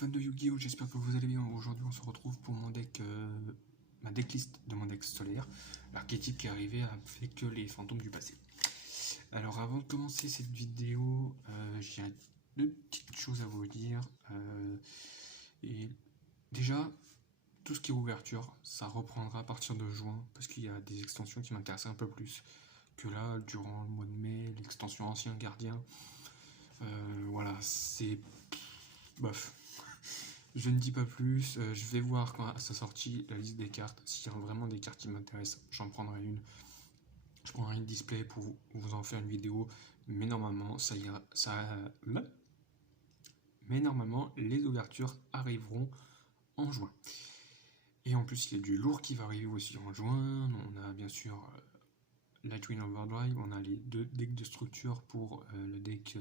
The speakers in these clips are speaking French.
fans de Yu-Gi-Oh! J'espère que vous allez bien. Aujourd'hui, on se retrouve pour mon deck, ma decklist de mon deck solaire, l'archétype qui est arrivé avec les fantômes du passé. Alors, avant de commencer cette vidéo, j'ai deux petites choses à vous dire. Et déjà, tout ce qui est ouverture, ça reprendra à partir de juin, parce qu'il y a des extensions qui m'intéressent un peu plus que là, durant le mois de mai, l'extension Ancien Gardien. Voilà, c'est bof. Je ne dis pas plus, je vais voir quand à sa sortie la liste des cartes. S'il y a vraiment des cartes qui m'intéressent, j'en prendrai une. Je prendrai une display pour vous en faire une vidéo, mais normalement ça ira, mais normalement les ouvertures arriveront en juin. Et en plus il y a du lourd qui va arriver aussi en juin. On a bien sûr Lightwing Overdrive, on a les deux decks de structure pour le deck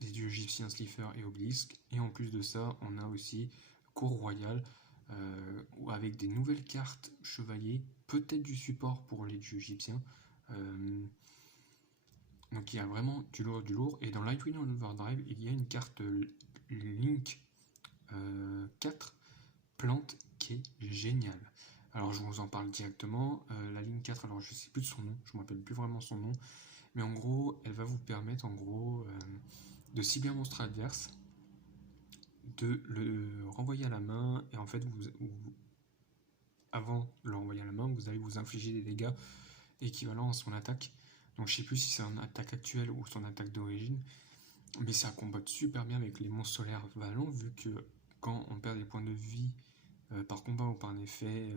des dieux égyptiens Slifer et Obélisque, et en plus de ça on a aussi Cour Royale avec des nouvelles cartes chevaliers, peut-être du support pour les dieux égyptiens, donc il y a vraiment du lourd, et dans Lightwing Overdrive il y a une carte Link 4 plante qui est géniale. Alors je vous en parle directement. La ligne 4, alors je sais plus de son nom, je ne me rappelle plus vraiment son nom, mais en gros elle va vous permettre de cibler un monstre adverse, de le renvoyer à la main, et en fait avant de le renvoyer à la main, vous allez vous infliger des dégâts équivalents à son attaque. Donc je sais plus si c'est son attaque actuelle ou son attaque d'origine, mais ça combatte super bien avec les monstres solaires Valon, vu que quand on perd des points de vie par combat ou par un effet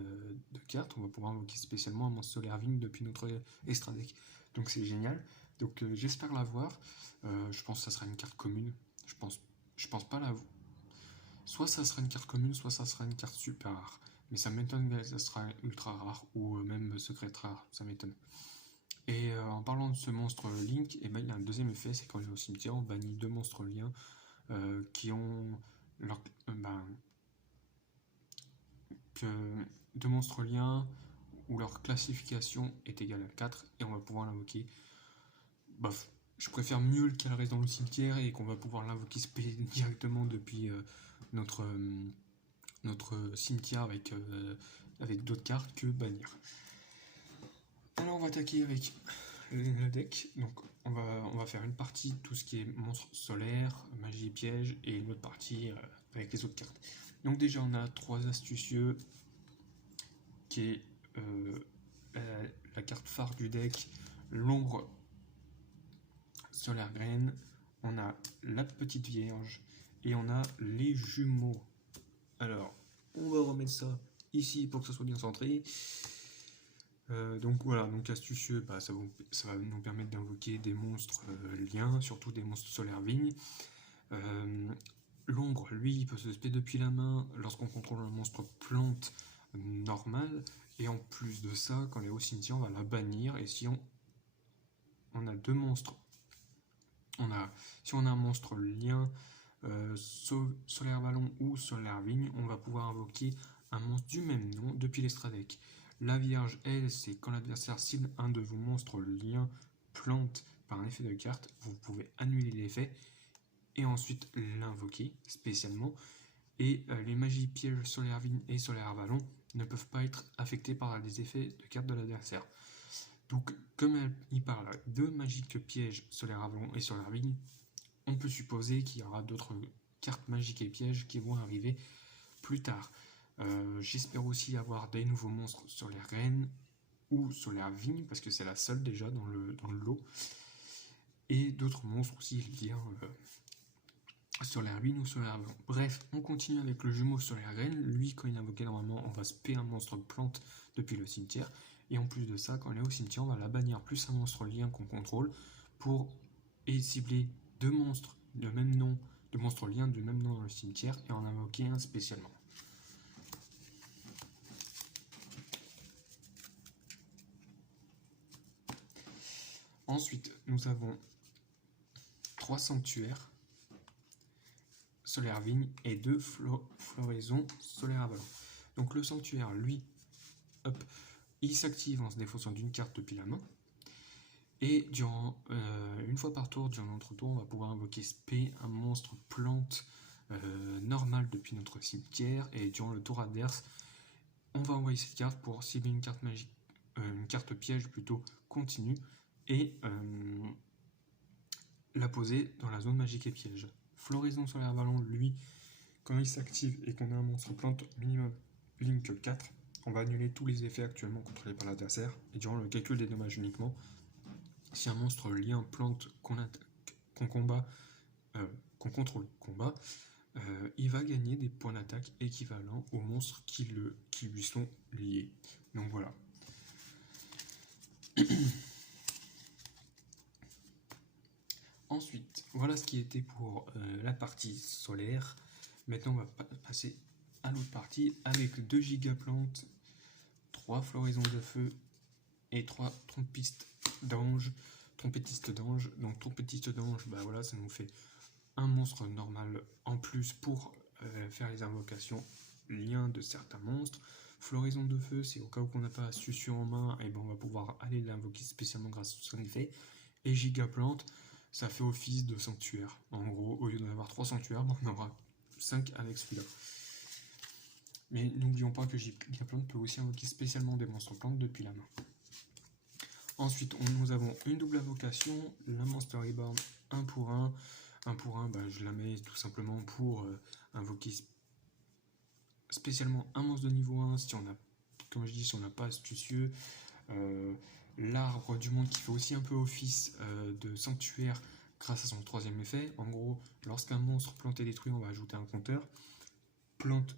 de carte, on va pouvoir invoquer spécialement un monstre solaire Vigne depuis notre extra deck. Donc c'est génial. Donc j'espère l'avoir. Je pense que ça sera une carte commune. Je pense pas l'avoir. Soit ça sera une carte commune, soit ça sera une carte super rare. Mais ça m'étonne que ça sera ultra rare ou même secret rare. Ça m'étonne. Et en parlant de ce monstre Link, il y a un deuxième effet, c'est quand il est au cimetière, on bannit deux monstres liens qui ont leur deux monstres liens où leur classification est égale à 4, et on va pouvoir l'invoquer. Bof, je préfère mieux qu'elle reste dans le cimetière et qu'on va pouvoir l'invoquer directement depuis notre cimetière avec d'autres cartes que bannir. Alors on va attaquer avec le deck. Donc on va faire une partie tout ce qui est monstres solaires, magie et piège, et une autre partie avec les autres cartes. Donc déjà on a 3 astucieux qui est la carte phare du deck, l'ombre solaire graine, on a la petite vierge et on a les jumeaux. Alors on va remettre ça ici pour que ça soit bien centré. Donc voilà, donc astucieux, ça va nous permettre d'invoquer des monstres liens, surtout des monstres solaires vignes. L'ombre, lui, il peut se spé depuis la main lorsqu'on contrôle un monstre plante normal, et en plus de ça, quand elle est au cimetière, on va la bannir. Et si on a deux monstres, si on a un monstre lien, solaire ballon ou solaire vigne, on va pouvoir invoquer un monstre du même nom depuis l'extra deck. La vierge, elle, c'est quand l'adversaire cible un de vos monstres liens plante par un effet de carte, vous pouvez annuler l'effet et ensuite l'invoquer spécialement. Et les magies pièges solaire vigne et solaire ballon ne peuvent pas être affectées par des effets de carte de l'adversaire. Donc comme il parle de magiques pièges solaire ballon et solaire vigne, on peut supposer qu'il y aura d'autres cartes magiques et pièges qui vont arriver plus tard. J'espère aussi avoir des nouveaux monstres solaire graine ou solaire vigne, parce que c'est la seule déjà dans le lot, et d'autres monstres aussi liés solaire vigne ou solaire blanc. Bref, on continue avec le jumeau solaire graine. Lui, quand il est invoqué, normalement on va spé un monstre plante depuis le cimetière, et en plus de ça, quand il est au cimetière, on va la bannir plus un monstre lien qu'on contrôle pour cibler deux monstres de même nom, deux monstres liens de même nom dans le cimetière, et en invoquer un spécialement. Ensuite, nous avons 3 sanctuaires solaire vigne et 2 floraisons solaire ballon. Donc le sanctuaire, lui, il s'active en se défaussant d'une carte depuis la main. Et une fois par tour, durant notre tour, on va pouvoir invoquer Spé, un monstre plante normal depuis notre cimetière. Et durant le tour adverse, on va envoyer cette carte pour cibler une carte magique, une carte piège plutôt continue, et la poser dans la zone magique et piège. Floraison Solaire Avalanche, lui, quand il s'active et qu'on a un monstre plante minimum Link 4, on va annuler tous les effets actuellement contrôlés par l'adversaire, et durant le calcul des dommages uniquement, si un monstre lien plante qu'on combat, qu'on contrôle combat, il va gagner des points d'attaque équivalents aux monstres qui lui sont liés. Donc voilà. Ensuite, voilà ce qui était pour la partie solaire. Maintenant, on va passer à l'autre partie avec 2 gigaplantes, 3 floraisons de feu et 3 trompettistes d'ange. Donc trompettiste d'ange, bah voilà, ça nous fait un monstre normal en plus pour faire les invocations liens de certains monstres. Floraison de feu, c'est au cas où on n'a pas astucieux en main, et ben on va pouvoir aller l'invoquer spécialement grâce à son effet. Et gigaplante, ça fait office de sanctuaire. En gros, au lieu d'en avoir 3 sanctuaires, on en aura 5 avec celui-là. Mais n'oublions pas que gigaplante peut aussi invoquer spécialement des monstres plantes depuis la main. Ensuite, nous avons une double invocation, la Monster Reborn 1 pour 1. 1 pour 1, bah, je la mets tout simplement pour invoquer spécialement un monstre de niveau 1 si on a, comme je dis, si on n'a pas astucieux. L'arbre du monde qui fait aussi un peu office de sanctuaire grâce à son 3e effet. En gros, lorsqu'un monstre plante et détruit, on va ajouter un compteur.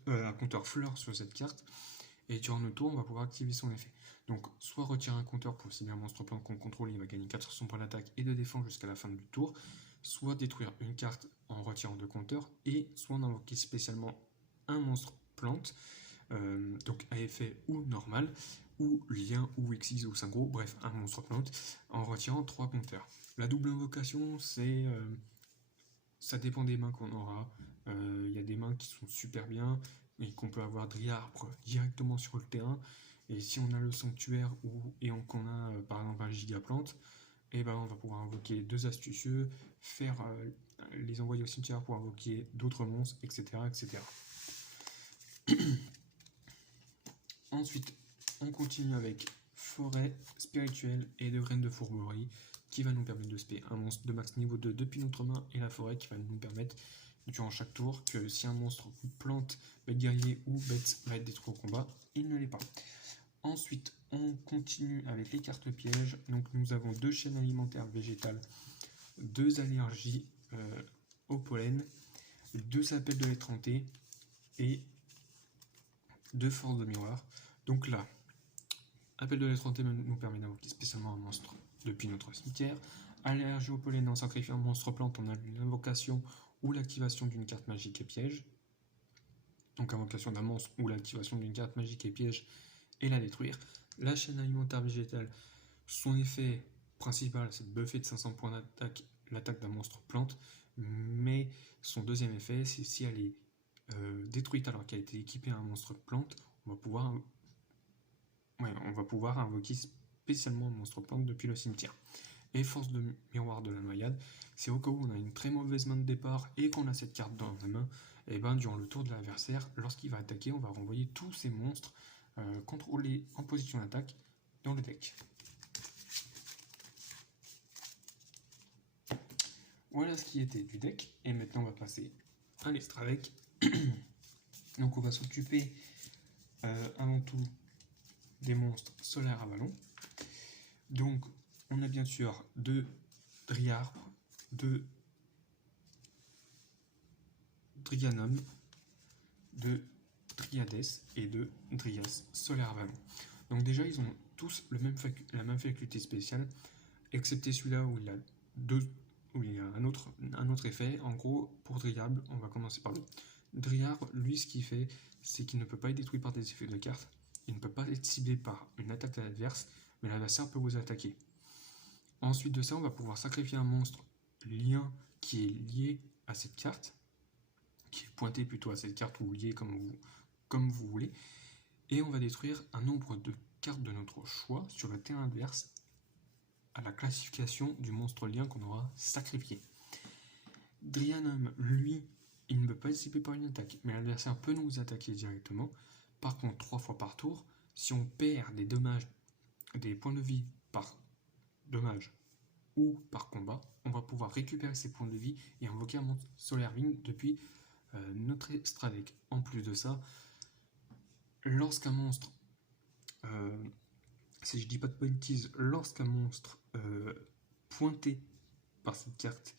Un compteur fleur sur cette carte. Et durant notre tour, on va pouvoir activer son effet. Donc, soit retirer un compteur pour cibler un monstre plante qu'on contrôle, il va gagner 400 points d'attaque et de défense jusqu'à la fin du tour. Soit détruire une carte en retirant 2 compteurs, et soit en invoquer spécialement un monstre plante, donc à effet ou normal, ou lien, ou exige, ou synchro, bref, un monstre plante, en retirant 3 compteurs. La double invocation, ça dépend des mains qu'on aura. Il y a des mains qui sont super bien, et qu'on peut avoir Driarbre directement sur le terrain. Et si on a le sanctuaire et qu'on a par exemple un gigaplante, et ben on va pouvoir invoquer 2 astucieux, faire les envoyer au cimetière pour invoquer d'autres monstres, etc. etc. Ensuite, on continue avec forêt spirituelle et de graines de fourberie, qui va nous permettre de spé un monstre de max niveau 2 depuis notre main, et la forêt qui va nous permettre durant chaque tour que si un monstre plante, bête guerrier ou bête va être détruit au combat, il ne l'est pas. Ensuite, on continue avec les cartes pièges. Donc nous avons 2 chaînes alimentaires végétales, 2 allergies au pollen, 2 appels de l'étranté et 2 forces de miroir. Donc là, appel de l'étranté nous permet d'invoquer spécialement un monstre depuis notre cimetière. Allergie au pollen, en sacrifiant un monstre plante, on a l'invocation ou l'activation d'une carte magique et piège. Donc invocation d'un monstre ou l'activation d'une carte magique et piège et la détruire. La chaîne alimentaire végétale, son effet principal, c'est de buffer de 500 points d'attaque l'attaque d'un monstre plante, mais son 2e effet, c'est si elle est détruite alors qu'elle a été équipée à un monstre plante, on va pouvoir invoquer spécialement un monstre plante depuis le cimetière. Et force de miroir de la noyade, c'est au cas où on a une très mauvaise main de départ et qu'on a cette carte dans la main, et ben durant le tour de l'adversaire, lorsqu'il va attaquer, on va renvoyer tous ces monstres contrôlés en position d'attaque dans le deck. Voilà ce qui était du deck, et maintenant on va passer à l'extra deck. Donc on va s'occuper avant tout des monstres solaires à ballon. Donc on a bien sûr 2 Driarbre, 2 Drianum, 2 Driades et 2 Drias solaires à ballon. Donc déjà ils ont tous la même faculté spéciale, excepté celui-là où il y a un autre effet. En gros, pour Driarbre, on va commencer par lui. Driarbre, lui, ce qu'il fait, c'est qu'il ne peut pas être détruit par des effets de carte, il ne peut pas être ciblé par une attaque à l'adverse, mais l'adversaire peut vous attaquer. Ensuite de ça, on va pouvoir sacrifier un monstre lien qui est lié à cette carte, qui est pointé plutôt à cette carte ou lié comme vous voulez, et on va détruire un nombre de cartes de notre choix sur le terrain adverse à la classification du monstre lien qu'on aura sacrifié. Drianum, lui, il ne peut pas être ciblé par une attaque, mais l'adversaire peut nous attaquer directement. Par contre, 3 fois par tour, si on perd des dommages, des points de vie par dommage ou par combat, on va pouvoir récupérer ces points de vie et invoquer un monstre Solar Wing depuis notre extra deck. En plus de ça, lorsqu'un monstre, si je dis pas de bêtises, lorsqu'un monstre pointé par cette carte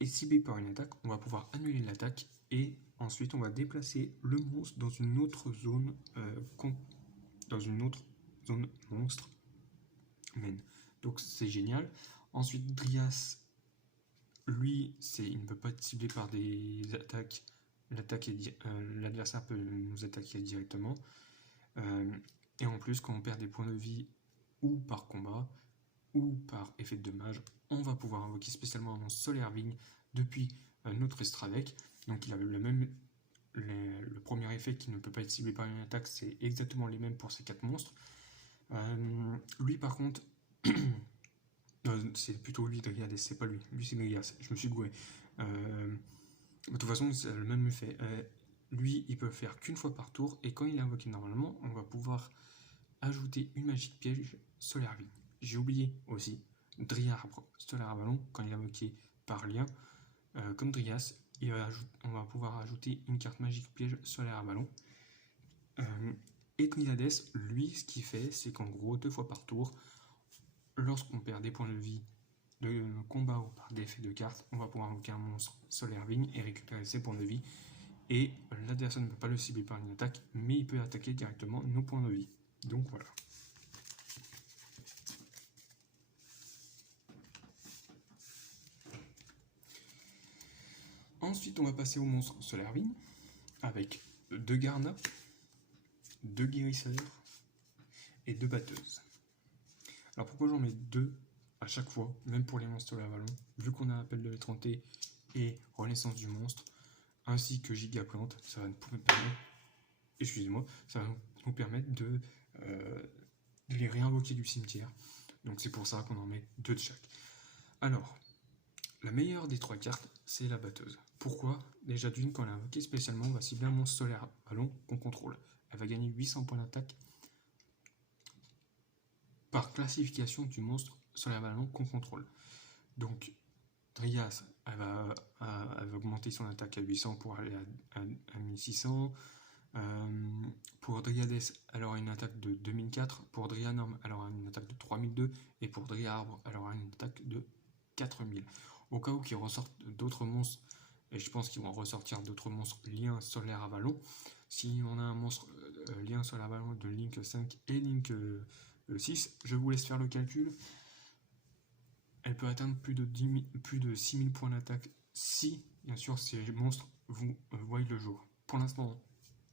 est ciblé par une attaque, on va pouvoir annuler l'attaque et ensuite on va déplacer le monstre dans une autre zone, monstre main. Donc c'est génial. Ensuite Dryas, lui, il ne peut pas être ciblé par des attaques. L'adversaire peut nous attaquer directement. Et en plus, quand on perd des points de vie ou par combat ou par effet de dommage, on va pouvoir invoquer spécialement un monstre Solar Wing depuis notre extra deck. Donc il a le premier effet qui ne peut pas être ciblé par une attaque, c'est exactement les mêmes pour ces 4 monstres. Lui par contre, c'est plutôt lui Dryades, c'est pas lui. Lui c'est Dryas, je me suis gouré. De toute façon, c'est le même effet. Lui, il peut faire qu'une fois par tour, et quand il est invoqué normalement, on va pouvoir ajouter une magique piège Solar Wing. J'ai oublié aussi Driarbre Solar Avalon, quand il est invoqué par lien, comme Dryas, on va pouvoir ajouter une carte magique piège Solar Avalon. Et Dryades, lui, ce qu'il fait, c'est qu'en gros, 2 fois par tour, lorsqu'on perd des points de vie de combat ou par des effets de cartes, on va pouvoir invoquer un monstre Solar Wing et récupérer ses points de vie. Et l'adversaire ne peut pas le cibler par une attaque, mais il peut attaquer directement nos points de vie. Donc voilà. Ensuite, on va passer au monstre Solar Wing avec 2 Garna, 2 guérisseurs et 2 batteuses. Alors pourquoi j'en mets 2 à chaque fois, même pour les monstres Solar Avalon, vu qu'on a appel de l'étranté et renaissance du monstre, ainsi que Gigaplante, ça va nous permettre, ça va nous permettre de les réinvoquer du cimetière. Donc c'est pour ça qu'on en met 2 de chaque. Alors, la meilleure des 3 cartes, c'est la batteuse. Pourquoi? Déjà d'une, quand elle est invoquée spécialement, on va cibler un monstre Solar Avalon qu'on contrôle. Elle va gagner 800 points d'attaque par classification du monstre Solar Avalon qu'on contrôle. Donc Dryas, elle va augmenter son attaque à 800 pour aller à 1600. Pour Dryades, elle aura une attaque de 2004. Pour Drianorm, elle aura une attaque de 3002. Et pour Driarbre, elle aura une attaque de 4000. Au cas où qu'ils ressortent d'autres monstres, et je pense qu'ils vont ressortir d'autres monstres liens Solaire Avalon, si on a un monstre lien Solaire Avalon de Link 5 et Link 6, je vous laisse faire le calcul. Elle peut atteindre plus de 6000 points d'attaque si, bien sûr, ces monstres vous voient le jour. Pour l'instant,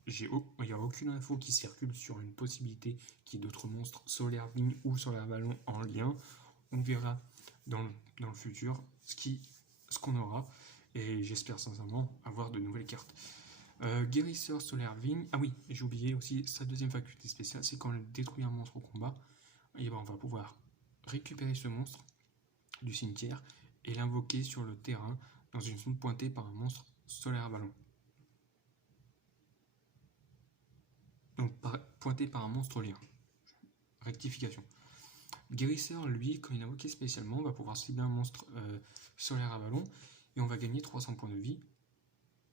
il n'y a aucune info qui circule sur une possibilité qu'il y ait d'autres monstres Solar Wing ou Solar Avalon en lien. On verra dans le futur ce qu'on aura, et j'espère sincèrement avoir de nouvelles cartes. Guérisseur Solar Wing, ah oui, j'ai oublié aussi sa deuxième faculté spéciale, c'est quand elle détruit un monstre au combat, et ben on va pouvoir récupérer ce monstre du cimetière et l'invoquer sur le terrain dans une zone pointée par un monstre Solar Avalon. Donc pointé par un monstre lien. Rectification. Guérisseur, lui, quand il est invoqué spécialement, va pouvoir cibler un monstre Solar Avalon et on va gagner 300 points de vie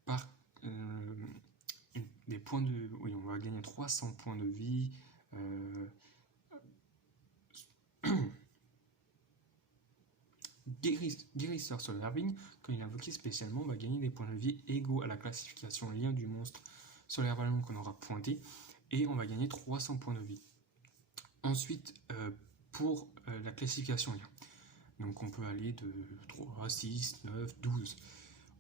par des points de... Oui, on va gagner 300 points de vie. Guérisseur Solar Wing, quand il est invoqué spécialement, va gagner des points de vie égaux à la classification lien du monstre Solar Avalon qu'on aura pointé, et on va gagner 300 points de vie. Ensuite, pour la classification lien, donc on peut aller de 3, 6, 9, 12.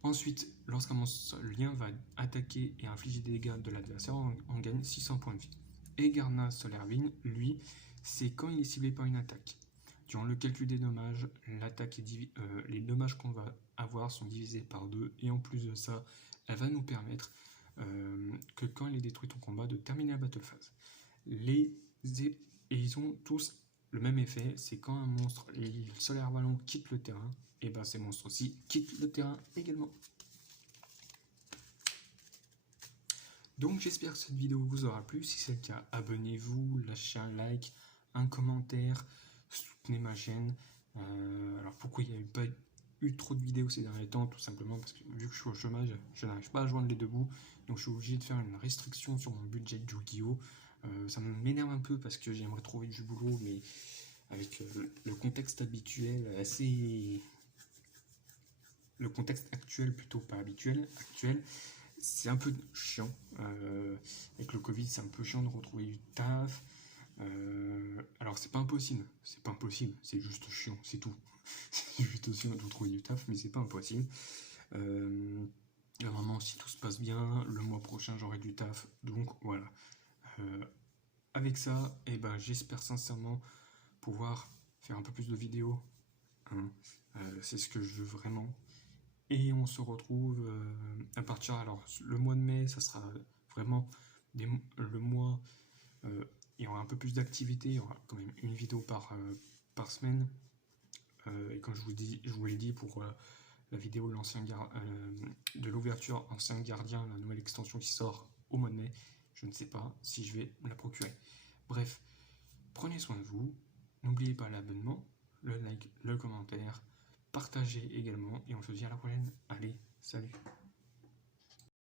Ensuite, lorsqu'un monstre lien va attaquer et infliger des dégâts de l'adversaire, on gagne 600 points de vie. Et Garna Solar Wing, lui, c'est quand il est ciblé par une attaque. Durant le calcul des dommages, les dommages qu'on va avoir sont divisés par 2, et en plus de ça, elle va nous permettre que quand elle est détruite en combat, de terminer la battle phase. Et ils ont tous le même effet, c'est quand un monstre solaire ballon quitte le terrain, et ben ces monstres aussi quittent le terrain également. Donc j'espère que cette vidéo vous aura plu. Si c'est le cas, abonnez-vous, lâchez un like, un commentaire, soutenez ma chaîne. Alors pourquoi il n'y a pas eu trop de vidéos ces derniers temps? Tout simplement parce que vu que je suis au chômage, je n'arrive pas à joindre les deux bouts. Donc je suis obligé de faire une restriction sur mon budget de Yu-Gi-Oh! Ça m'énerve un peu parce que j'aimerais trouver du boulot, mais avec le contexte habituel assez... Le contexte actuel plutôt, pas habituel, actuel, c'est un peu chiant. Avec le Covid, c'est un peu chiant de retrouver du taf. Alors c'est pas impossible, c'est juste chiant, c'est tout. C'est juste chiant de retrouver du taf, mais c'est pas impossible. Vraiment, si tout se passe bien, le mois prochain j'aurai du taf, donc voilà. Avec ça, et ben, j'espère sincèrement pouvoir faire un peu plus de vidéos. Hein. C'est ce que je veux vraiment. Et on se retrouve à partir, alors le mois de mai, ça sera vraiment le mois, il y aura un peu plus d'activité, il y aura quand même une vidéo par semaine. Et comme je vous l'ai dit pour la vidéo de l'ouverture Ancien Gardien, la nouvelle extension qui sort au mois de mai, je ne sais pas si je vais me la procurer. Bref, prenez soin de vous, n'oubliez pas l'abonnement, le like, le commentaire, partagez également, et on se dit à la prochaine. Allez, salut!